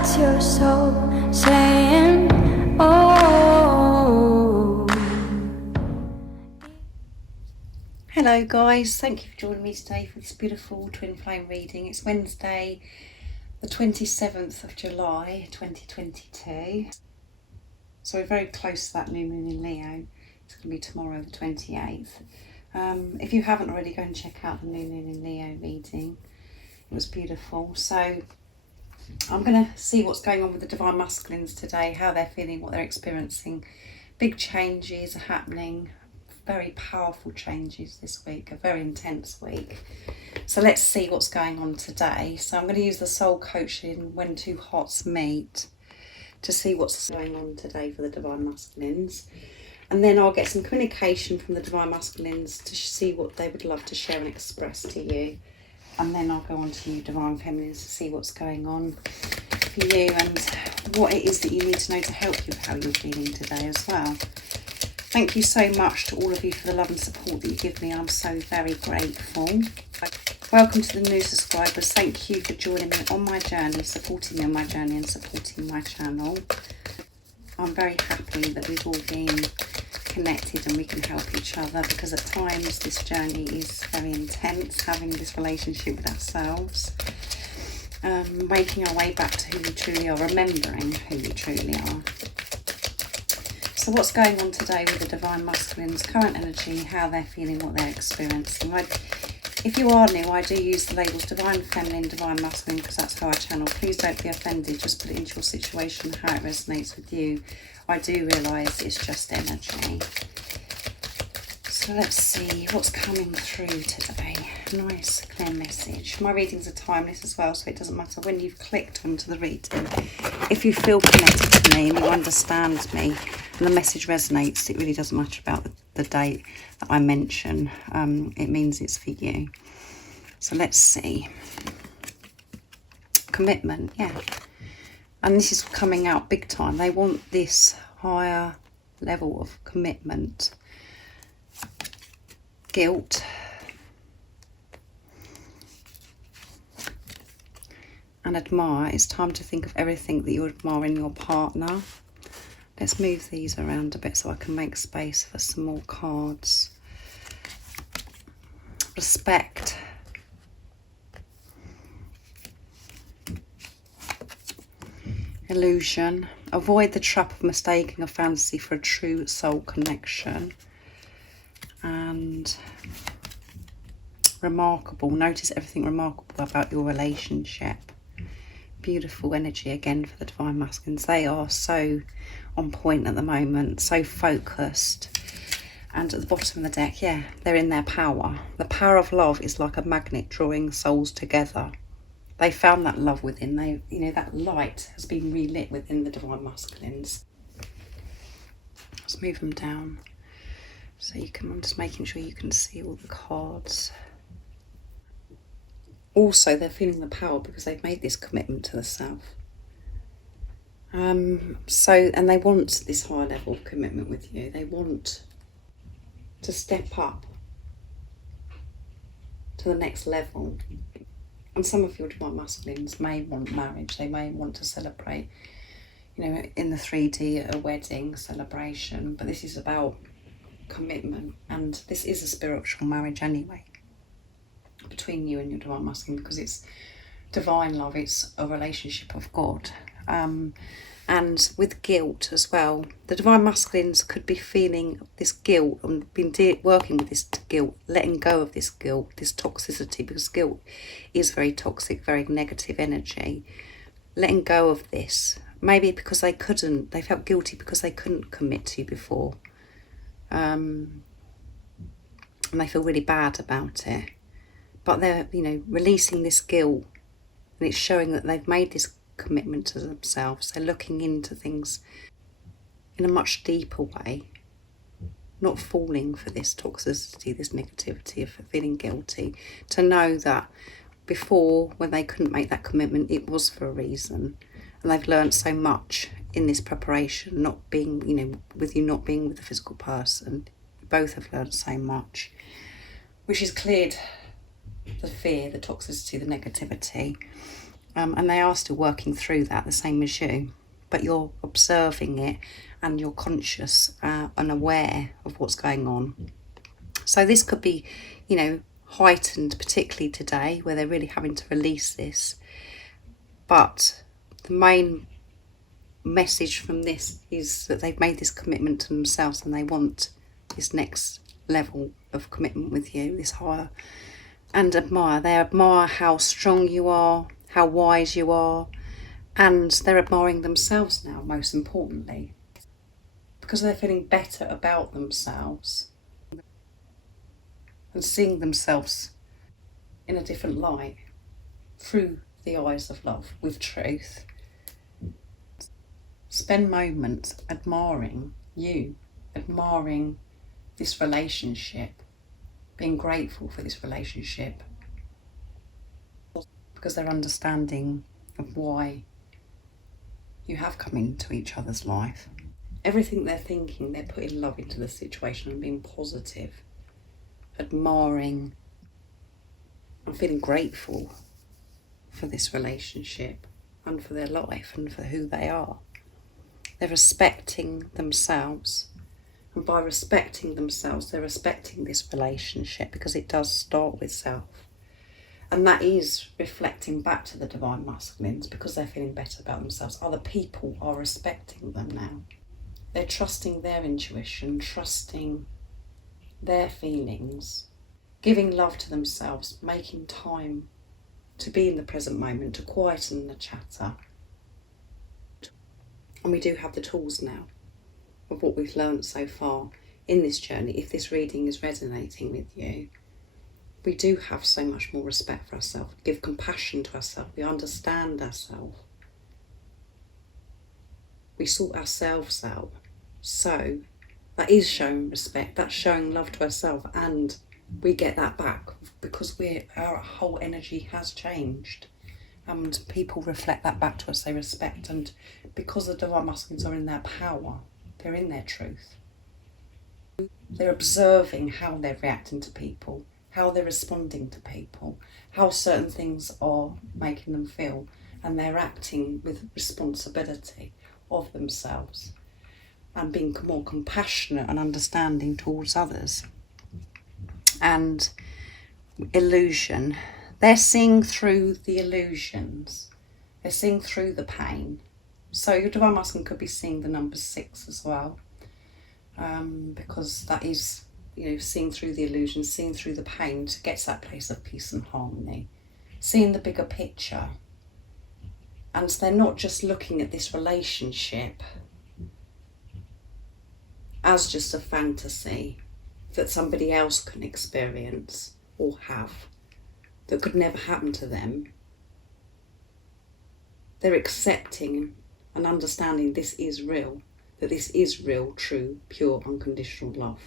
That's your soul saying, oh. Hello guys, thank you for joining me today for this beautiful twin flame reading. It's Wednesday the 27th of July 2022. So we're very close to that new moon in Leo. It's going to be tomorrow the 28th. If you haven't already, go and check out the new moon in Leo reading. It was beautiful. So I'm going to see what's going on with the Divine Masculines today, how they're feeling, what they're experiencing. Big changes are happening, very powerful changes this week, a very intense week. So let's see what's going on today. So I'm going to use the soul coaching When Two Hearts Meet to see what's going on today for the Divine Masculines. And then I'll get some communication from the Divine Masculines to see what they would love to share and express to you. And then I'll go on to you, Divine Feminines, to see what's going on for you and what it is that you need to know to help you with how you're feeling today as well. Thank you so much to all of you for the love and support that you give me. I'm so very grateful. Welcome to the new subscribers. Thank you for joining me on my journey, supporting me on my journey and supporting my channel. I'm very happy that we've all been connected and we can help each other, because at times this journey is very intense, having this relationship with ourselves, making our way back to who we truly are, remembering who we truly are. So what's going on today with the Divine Masculines, current energy, how they're feeling, what they're experiencing. If you are new, I do use the labels Divine Feminine, Divine Masculine, because that's how I channel. Please don't be offended, just put it into your situation, how it resonates with you. I do realise it's just energy. So let's see what's coming through today. Nice, clear message. My readings are timeless as well, so it doesn't matter when you've clicked onto the reading. If you feel connected to me and you understand me and the message resonates, it really doesn't matter about the date that I mention. It means it's for you. So let's see. Commitment, yeah. And this is coming out big time. They want this higher level of commitment. Guilt. And admire. It's time to think of everything that you admire in your partner. Let's move these around a bit so I can make space for some more cards. Respect. Illusion. Avoid the trap of mistaking a fantasy for a true soul connection. And remarkable. Notice everything remarkable about your relationship. Beautiful energy again for the Divine Masculines. They are so on point at the moment, so focused. And at the bottom of the deck, yeah, they're in their power. The power of love is like a magnet drawing souls together. They found that love within. They, that light has been relit within the Divine Masculines. Let's move them down so you can. I'm just making sure you can see all the cards. Also, they're feeling the power because they've made this commitment to the self. And they want this higher level of commitment with you. They want to step up to the next level. And some of your Divine Masculines may want marriage. They may want to celebrate, in the 3D, a wedding celebration. But this is about commitment. And this is a spiritual marriage anyway, between you and your Divine Masculine, because it's divine love. It's a relationship of God. And with guilt as well, the Divine Masculines could be feeling this guilt and been working with this guilt, letting go of this guilt, this toxicity, because guilt is very toxic, very negative energy. Letting go of this, maybe because they felt guilty because they couldn't commit to you before. And they feel really bad about it. But they're, releasing this guilt, and it's showing that they've made this commitment to themselves. They're looking into things in a much deeper way, not falling for this toxicity, this negativity of feeling guilty, to know that before, when they couldn't make that commitment, it was for a reason. And they've learned so much in this preparation, not being, with you not being with a physical person. Both have learned so much, which has cleared the fear, the toxicity, the negativity. And they are still working through that, the same as you, but you're observing it and you're conscious and aware of what's going on. So this could be, you know, heightened, particularly today, where they're really having to release this. But the main message from this is that they've made this commitment to themselves and they want this next level of commitment with you, this higher, and admire. They admire how strong you are, how wise you are, and they're admiring themselves now, most importantly, because they're feeling better about themselves and seeing themselves in a different light through the eyes of love with truth. Spend moments admiring you, admiring this relationship, being grateful for this relationship, because they're understanding of why you have come into each other's life. Everything they're thinking, they're putting love into the situation and being positive, admiring and feeling grateful for this relationship and for their life and for who they are. They're respecting themselves, and by respecting themselves, they're respecting this relationship, because it does start with self. And that is reflecting back to the divine masculines, because they're feeling better about themselves. Other people are respecting them now. They're trusting their intuition, trusting their feelings, giving love to themselves, making time to be in the present moment, to quieten the chatter. And we do have the tools now of what we've learned so far in this journey. If this reading is resonating with you, we do have so much more respect for ourselves, give compassion to ourselves, we understand ourselves, we sort ourselves out. So that is showing respect, that's showing love to ourselves, and we get that back because our whole energy has changed. And people reflect that back to us, they respect, and because the divine masculines are in their power, they're in their truth. They're observing how they're reacting to people, how they're responding to people, how certain things are making them feel, and they're acting with responsibility of themselves and being more compassionate and understanding towards others. And illusion. They're seeing through the illusions. They're seeing through the pain. So your divine masculine could be seeing the number 6 as well, because that is, you know, seeing through the illusion, seeing through the pain to get to that place of peace and harmony, seeing the bigger picture. And so they're not just looking at this relationship as just a fantasy that somebody else can experience or have, that could never happen to them. They're accepting and understanding this is real, that this is real, true, pure, unconditional love.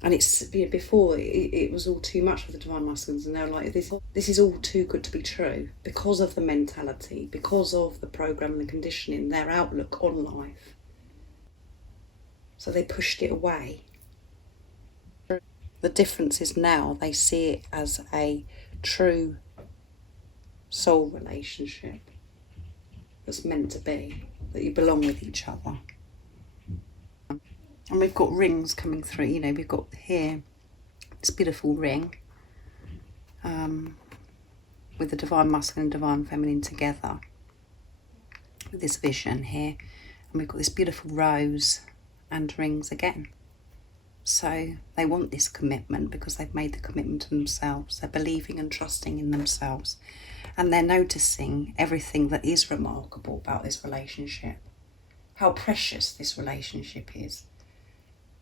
And it's, you know, before it was all too much for the divine masculines, and they're like, this is all too good to be true, because of the mentality, because of the program and the conditioning, their outlook on life. So they pushed it away. The difference is now they see it as a true soul relationship that's meant to be, that you belong with each other. And we've got rings coming through, you know, we've got here this beautiful ring with the divine masculine and divine feminine together, with this vision here. And we've got this beautiful rose and rings again. So they want this commitment because they've made the commitment to themselves. They're believing and trusting in themselves. And they're noticing everything that is remarkable about this relationship. How precious this relationship is.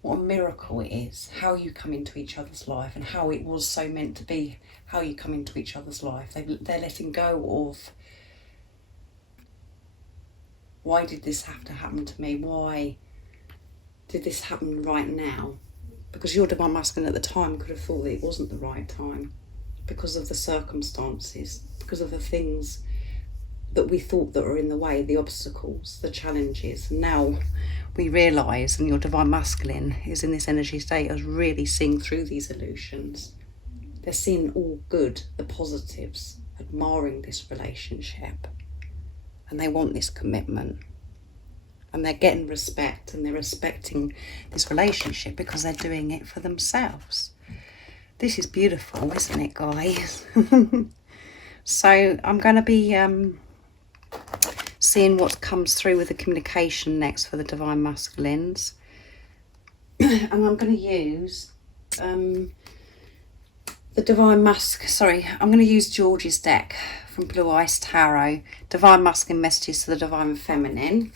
What a miracle it is. How you come into each other's life and how it was so meant to be. How you come into each other's life. They're letting go of, why did this have to happen to me? Why did this happen right now? Because your divine masculine at the time could have thought that it wasn't the right time, because of the circumstances, because of the things that we thought that were in the way, the obstacles, the challenges. And now we realise, and your divine masculine is in this energy state of really seeing through these illusions, They're seeing all good, the positives, admiring this relationship. And they want this commitment. And they're getting respect, and they're respecting this relationship because they're doing it for themselves. This is beautiful, isn't it, guys? So I'm going to be seeing what comes through with the communication next for the Divine Masculines. And I'm going to use I'm going to use George's deck from Blue Ice Tarot, Divine Masculine Messages to the Divine Feminine,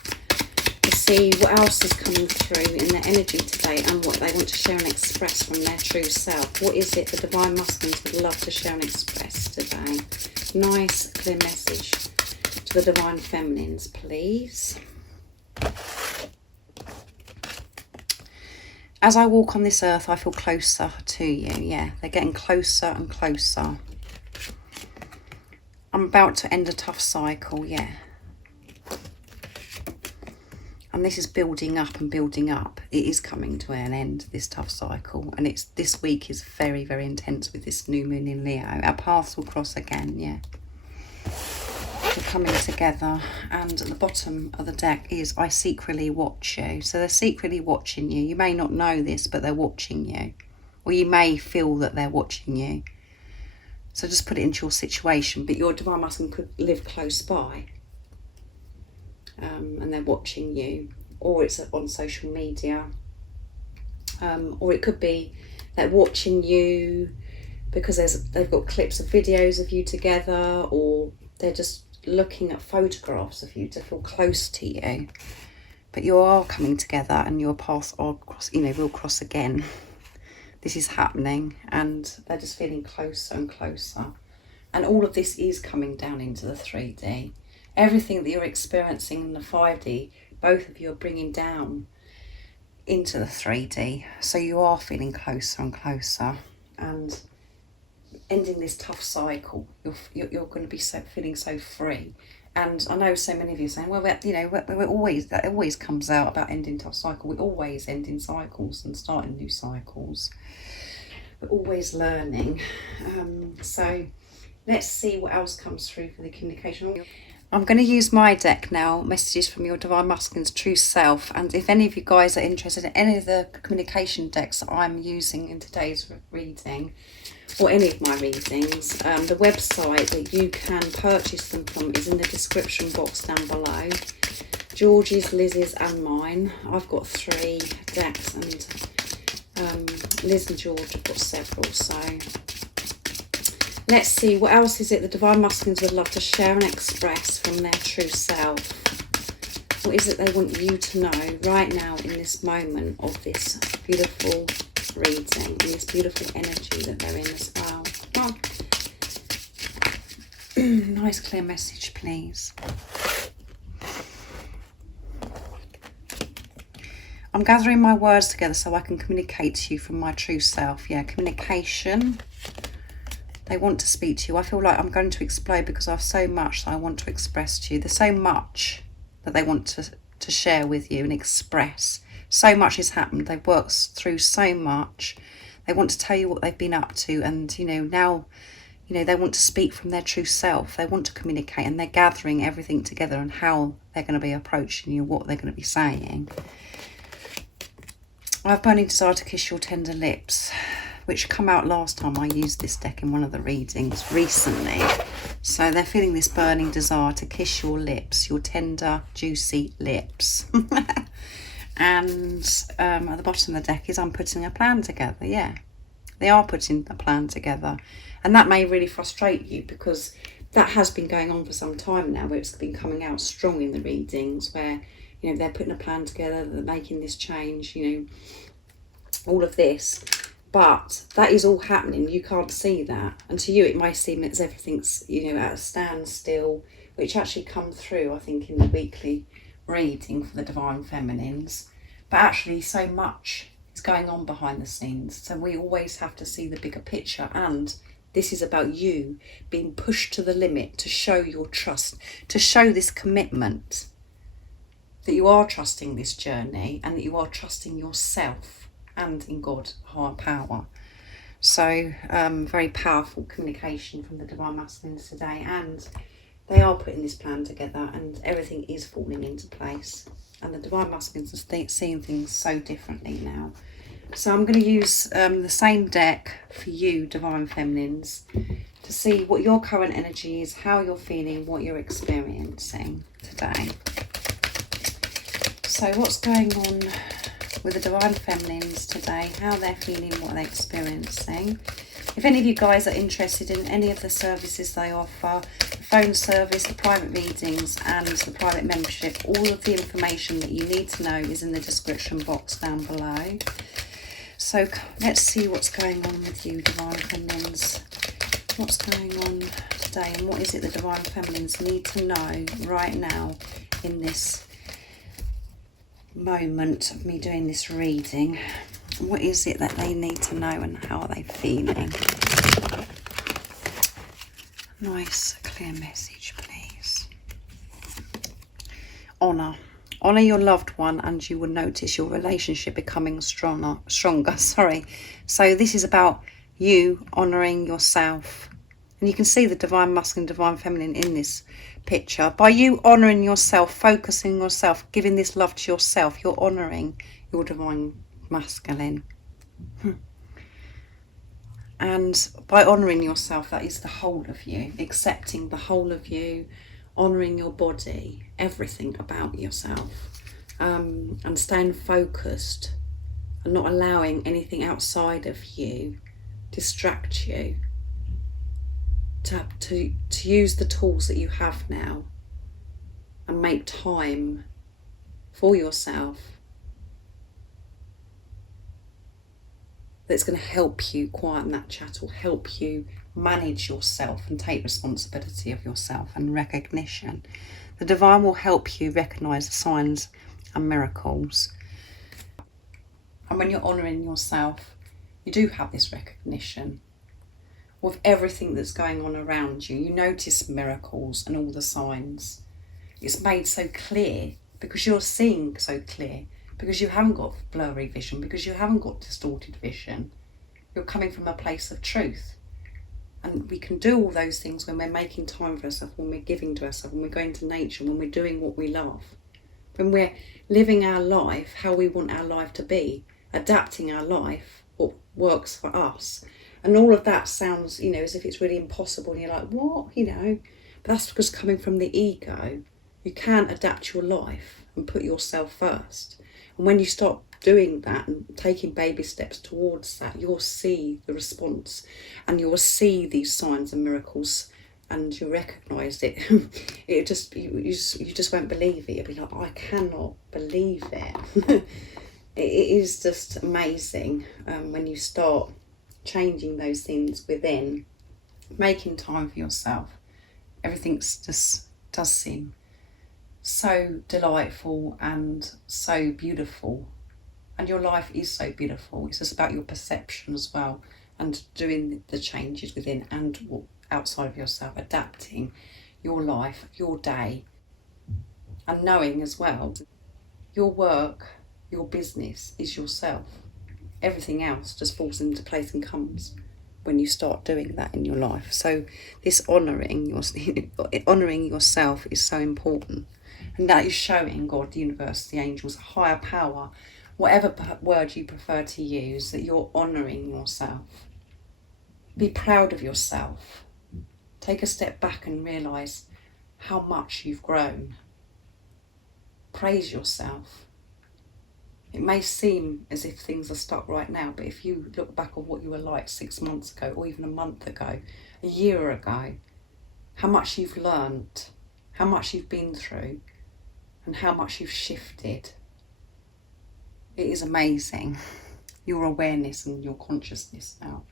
to see what else is coming through in their energy today and what they want to share and express from their true self. What is it the Divine Masculines would love to share and express today? Nice, clear message to the Divine Feminines, please. As I walk on this earth, I feel closer to you. Yeah, they're getting closer and closer. I'm about to end a tough cycle, yeah. And this is building up and building up. It is coming to an end, this tough cycle. And this week is very, very intense with this new moon in Leo. Our paths will cross again, yeah. We're coming together. And at the bottom of the deck is, I secretly watch you. So they're secretly watching you. You may not know this, but they're watching you. Or you may feel that they're watching you. So just put it into your situation. But your Divine Masculine could live close by. And they're watching you, or it's on social media, or it could be they're watching you because they've got clips of videos of you together, or they're just looking at photographs of you to feel close to you. But you are coming together, and your paths are will cross again. This is happening, and they're just feeling closer and closer, and all of this is coming down into the 3D. Everything that you're experiencing in the 5D, both of you are bringing down into the 3D. So you are feeling closer and closer, and ending this tough cycle. You're going to be feeling so free. And I know so many of you are saying, well, we're always, that always comes out about ending tough cycle. We're always ending cycles and starting new cycles. We're always learning. So let's see what else comes through for the communication. I'm going to use my deck now, Messages from Your Divine Masculine's True Self. And if any of you guys are interested in any of the communication decks that I'm using in today's reading, or any of my readings, the website that you can purchase them from is in the description box down below. George's, Liz's and mine. I've got 3 decks, and Liz and George have got several, so let's see, what else is it the Divine Masculines would love to share and express from their true self? What is it they want you to know right now in this moment of this beautiful reading, and this beautiful energy that they're in as well? Well, nice clear message, please. I'm gathering my words together so I can communicate to you from my true self. Yeah, communication. They want to speak to you. I feel like I'm going to explode because I have so much that I want to express to you. There's so much that they want to share with you and express. So much has happened. They've worked through so much. They want to tell you what they've been up to. And, now, they want to speak from their true self. They want to communicate, and they're gathering everything together and how they're going to be approaching you, what they're going to be saying. I have burning desire to kiss your tender lips, which come out last time I used this deck in one of the readings recently. So they're feeling this burning desire to kiss your lips, your tender, juicy lips. And at the bottom of the deck is, I'm putting a plan together. Yeah, they are putting a plan together. And that may really frustrate you because that has been going on for some time now, where it's been coming out strong in the readings, where, they're putting a plan together, they're making this change, all of this. But that is all happening. You can't see that. And to you, it may seem as everything's, at a standstill, which actually come through, I think, in the weekly reading for the Divine Feminines. But actually, so much is going on behind the scenes. So we always have to see the bigger picture. And this is about you being pushed to the limit to show your trust, to show this commitment that you are trusting this journey and that you are trusting yourself and in God, higher power. So very powerful communication from the Divine Masculines today, and they are putting this plan together and everything is falling into place. And the Divine Masculines are seeing things so differently now. So I'm going to use the same deck for you, Divine Feminines, to see what your current energy is, how you're feeling, what you're experiencing today. So what's going on with the Divine Feminines today, how they're feeling, what they're experiencing. If any of you guys are interested in any of the services they offer, the phone service, the private readings and the private membership, all of the information that you need to know is in the description box down below. So let's see what's going on with you, Divine Feminines. What's going on today and what is it the Divine Feminines need to know right now in this moment of me doing this reading? What is it that they need to know and how are they feeling? Nice clear message, please. Honour your loved one and you will notice your relationship becoming stronger. So this is about you honouring yourself, and you can see the Divine Masculine, Divine Feminine in this picture. By you honouring yourself, focusing yourself, giving this love to yourself, you're honouring your Divine Masculine. And by honouring yourself, that is the whole of you, accepting the whole of you, honouring your body, everything about yourself, and staying focused and not allowing anything outside of you distract you. To use the tools that you have now and make time for yourself that's going to help you quieten that chat, or help you manage yourself and take responsibility of yourself and recognition. The Divine will help you recognise the signs and miracles. And when you're honouring yourself, you do have this recognition with everything that's going on around you. You notice miracles and all the signs. It's made so clear because you're seeing so clear, because you haven't got blurry vision, because you haven't got distorted vision. You're coming from a place of truth. And we can do all those things when we're making time for ourselves, when we're giving to ourselves, when we're going to nature, when we're doing what we love. When we're living our life how we want our life to be, adapting our life, what works for us. And all of that sounds, as if it's really impossible. And you're like, what? But that's because coming from the ego, you can't adapt your life and put yourself first. And when you start doing that and taking baby steps towards that, you'll see the response and you'll see these signs and miracles and you'll recognise it. You just won't believe it. You'll be like, I cannot believe it. It is just amazing when you start changing those things within, making time for yourself. Everything just does seem so delightful and so beautiful, and your life is so beautiful. It's just about your perception as well, and doing the changes within and outside of yourself, adapting your life, your day, and knowing as well your work, your business is yourself. Everything else just falls into place and comes when you start doing that in your life. So this honouring yourself is so important. And that is showing God, the universe, the angels, a higher power, whatever word you prefer to use, that you're honouring yourself. Be proud of yourself. Take a step back and realise how much you've grown. Praise yourself. It may seem as if things are stuck right now, but if you look back on what you were like 6 months ago, or even a month ago, a year ago, how much you've learnt, how much you've been through, and how much you've shifted. It is amazing, your awareness and your consciousness now.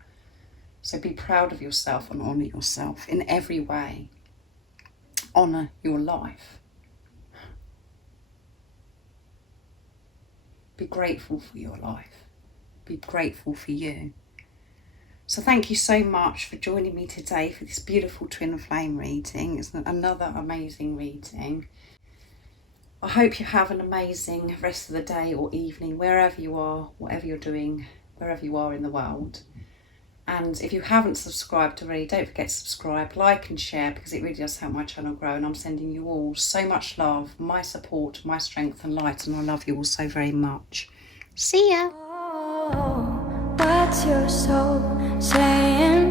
So be proud of yourself and honour yourself in every way. Honour your life. Be grateful for your life. Be grateful for you. So thank you so much for joining me today for this beautiful twin flame reading. It's another amazing reading. I hope you have an amazing rest of the day or evening, wherever you are, whatever you're doing, wherever you are in the world. And if you haven't subscribed already, don't forget to subscribe, like and share, because it really does help my channel grow. And I'm sending you all so much love, my support, my strength and light, and I love you all so very much. See ya. Oh, what's your soul saying?